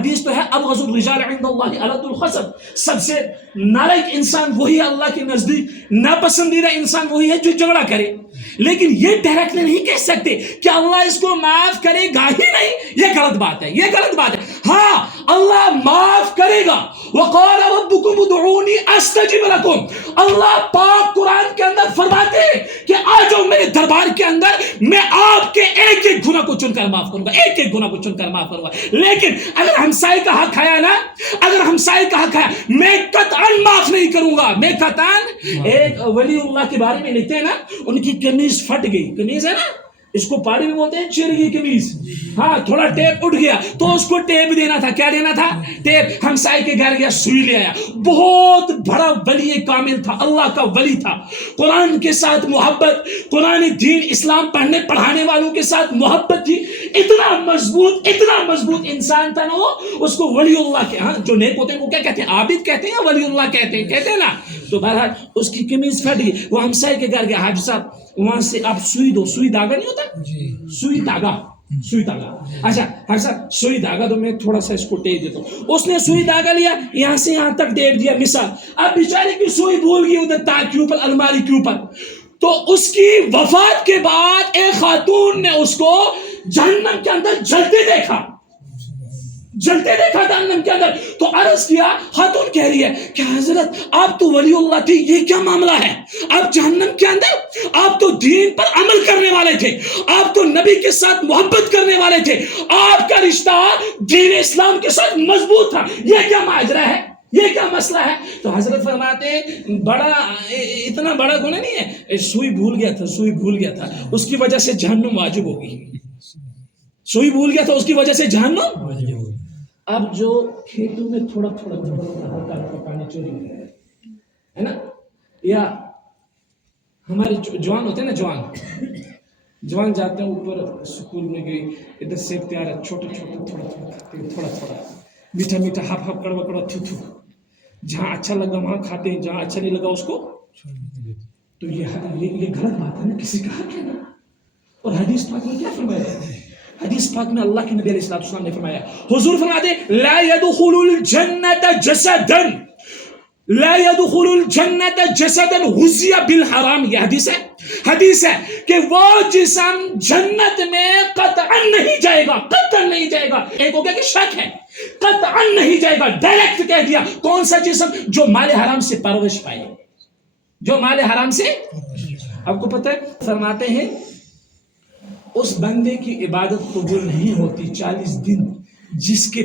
حدیث تو ہے ابغض الرجال عند اللہ الد الخصب، سب سے نالائق انسان وہی ہے اللہ کے نزدیک، ناپسندیدہ انسان وہی ہے جو جھگڑا کرے. لیکن یہ ڈائریکٹلی نہیں کہہ سکتے کہ اللہ اس کو معاف کرے گا ہی نہیں، یہ غلط بات ہے، یہ غلط بات ہے. ہاں اللہ معاف کرے گا. وقال ربکم ادعونی استجب لکم، اللہ پاک قرآن کے اندر فرماتے ہیں کہ آ جاؤ میرے دربار کے اندر، میں آپ کے ایک ایک گناہ کو چن کر معاف کروں گا، ایک ایک گناہ کو چن کر معاف کروں گا. لیکن اگر ہمسائے کا حق کھایا نا، اگر ہمسائے کا حق کھایا، میں قطعاً معاف نہیں کروں گا، میں قطعاً. ایک ولی اللہ کے بارے میں لکھتے ہیں نا، ان کی قمیض پھٹ گئی، قمیض ہے نا اس کو پہاڑی میں بولتے ہیں چر گئی قمیض، ہاں تھوڑا ٹیپ اٹھ گیا تو اس کو ٹیپ دینا تھا. کیا دینا تھا؟ ٹیپ. ہمسائے کے گھر گیا، سوئی لے آیا. بہت بڑا ولی کامل تھا، اللہ کا ولی تھا، قرآن کے ساتھ محبت، قرآن دین اسلام پڑھنے پڑھانے والوں کے ساتھ محبت تھی. اتنا مضبوط انسان تھا نا وہ، اس کو ولی اللہ کے، ہاں جو نیک ہوتے ہیں وہ کیا کہتے ہیں؟ عابد کہتے ہیں یا ولی اللہ کہتے ہیں نا. تو بہرحال اس کی قمیض پھٹ گئی، وہ ہمسائے کے گھر گیا، حاجی صاحب وہاں سے آپ سوئی دو. سوئی دھاگا نہیں ہوتا؟ سوئی دھاگا. اچھا حاجی صاحب سوئی دھاگا دو، میں تھوڑا سا اس کو ٹیپ دیتا ہوں. اس نے سوئی دھاگا لیا، یہاں سے یہاں تک ٹیپ دیا مثال. اب بیچارے کی سوئی بھول گئی ادھر تاک کے اوپر، الماری کے اوپر. تو اس کی وفات کے بعد ایک خاتون نے اس کو جہنم کے اندر جلتے دیکھا جہنم کے اندر. تو عرض کیا، خاتون کہہ رہی ہے کہ حضرت آپ تو ولی اللہ تھی، یہ کیا معاملہ ہے؟ آپ جہنم کے اندر، آپ تو دین پر عمل کرنے والے تھے، آپ تو نبی کے ساتھ محبت کرنے والے تھے، آپ کا رشتہ دین اسلام کے ساتھ مضبوط تھا، یہ کیا ماجرا ہے؟ یہ کیا مسئلہ ہے؟ تو حضرت فرماتے اتنا بڑا گناہ نہیں ہے، سوئی بھول گیا تھا اس کی وجہ سے جہنم واجب ہوگی. سوئی بھول گیا تھا اس کی وجہ سے جہنم. اب جو کھیتوں میں تھوڑا ہلکا پانی چوری ہے نا، یا ہمارے جوان ہوتے ہیں نا، جوان جاتے ہیں اوپر سکول میں گئے، ادھر سے پیارا چھوٹا تھوڑا میٹھا ہپ کڑوا تھو، جہاں اچھا لگا وہاں کھاتے ہیں، جہاں اچھا نہیں لگا اس کو. تو یہ غلط بات ہے نا، کسی کا حق ہے نا. اور حدیث پاک میں کیا فرمایا ہے؟ حدیث پاک میں اللہ کے نبی علیہ السلام نے فرمایا، حضور فرماتے لا يدخل الجنت جسدا غزی بالحرام. یہ حدیث ہے کہ وہ جسم جنت میں قطعا نہیں جائے گا. ایک ہو گیا کہ شک ہے، قطعا نہیں جائے گا، ڈائریکٹ کہہ دیا. کون سا جسم؟ جو مال حرام سے پرورش پائے، جو مال حرام سے. آپ کو پتہ ہے فرماتے ہیں اس بندے کی عبادت قبول نہیں ہوتی 40 دن جس کے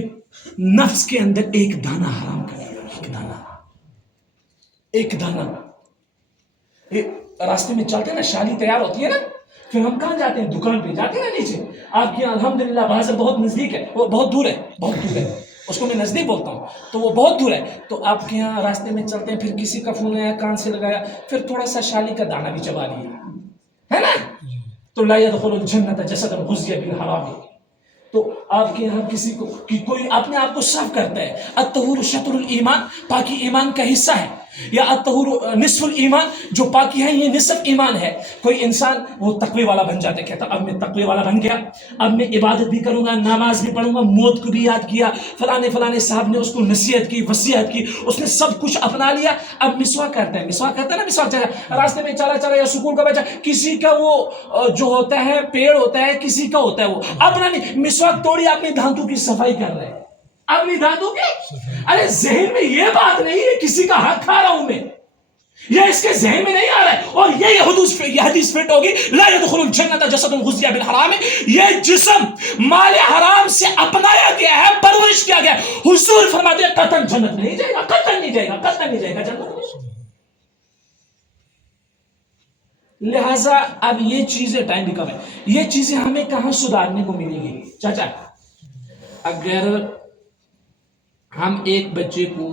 نفس کے اندر ایک دانہ حرام کرے. ایک دانہ. راستے میں چلتے ہیں نا، شادی تیار ہوتی ہے نا، پھر ہم کہاں جاتے ہیں؟ دکان پہ جاتے ہیں نا نیچے. آپ کے یہاں الحمدللہ بازار بہت نزدیک ہے، وہ بہت دور ہے، اس کو میں نزدیک بولتا ہوں، تو وہ بہت دور ہے. تو آپ کے یہاں راستے میں چلتے ہیں، پھر کسی کا فون آیا، کان سے لگایا، پھر تھوڑا سا شالی کا دانہ بھی چبا لیا، ہے نا. تو لا يدخل الجنت جسدا غزی بالحرام. تو آپ کے یہاں کسی کو کوئی اپنے آپ کو صاف کرتا ہے، الطہور شطر الایمان، پاکی ایمان کا حصہ ہے، یا الطہور نصف الایمان، جو پاکی ہے یہ نصف ایمان ہے. کوئی انسان وہ تقوی والا بن جاتا ہے، کہتا اب میں تقوی والا بن گیا، اب میں عبادت بھی کروں گا، نماز بھی پڑھوں گا، موت کو بھی یاد کیا، فلانے صاحب نے اس کو نصیحت کی، وصیت کی، اس نے سب کچھ اپنا لیا. اب مسواک کرتا ہے نا، مسواک چلا راستے میں چلا یا سکول کا بچہ، کسی کا وہ جو ہوتا ہے پیڑ ہوتا ہے، کسی کا ہوتا ہے وہ اپنا نہیں. مسواک توڑی اپنے دانتوں کی صفائی کر رہے ہیں، اپنی دانتوں کی. ارے ذہن میں یہ بات نہیں ہے کسی کا حق کھا رہا ہوں میں، یہ اس کے ذہن میں نہیں آ رہا ہے. اور یہ حدیث فٹ ہوگی، لا يدخل الجنت جسد غزی بالحرام. یہ جسم مال حرام سے اپنایا گیا ہے، پرورش کیا گیا ہے. حضور فرماتے ہیں قطعاً جنت نہیں جائے گا، قطعاً نہیں جائے گا جنت. لہٰذا اب یہ چیزیں، ٹائم بھی کم ہے، یہ چیزیں ہمیں کہاں سدھارنے کو ملیں گی؟ چاچا اگر ہم ایک بچے کو